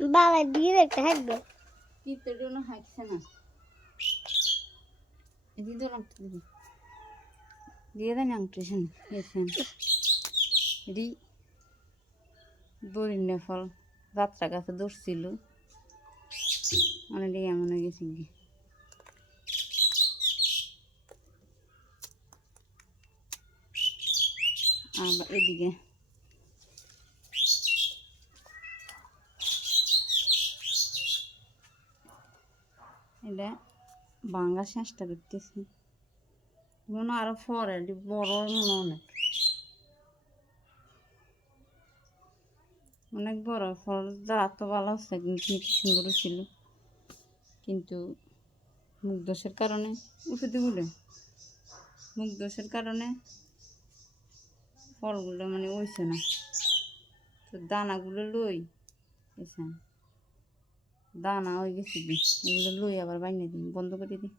বাবা দিয়ে একটা জন্য হাঁটছে না তো লাগতে দিবি দিয়ে দেন আংটিছেন গেছেন এটি বরিন্না ফল যাত্রা গাছে ধরছিল অনেকটাই এমন হয়ে গেছে আবার এদিকে। এটা বাঙ্গা চেষ্টা করতেছি মনে আরও পরে, বড় মনে অনেক। অনেক বড় ফল যা তো ভালো হচ্ছে কিন্তু সুন্দর ছিল। কিন্তু মুখ দোষের কারণে বলে। মুখ দোষের কারণে ফলগুলো মানে ওইছে না। তো দানাগুলো লই এসে দানা হয়ে গেছে এগুলো লই আবার বাইনে দিই, বন্ধ করে দিই।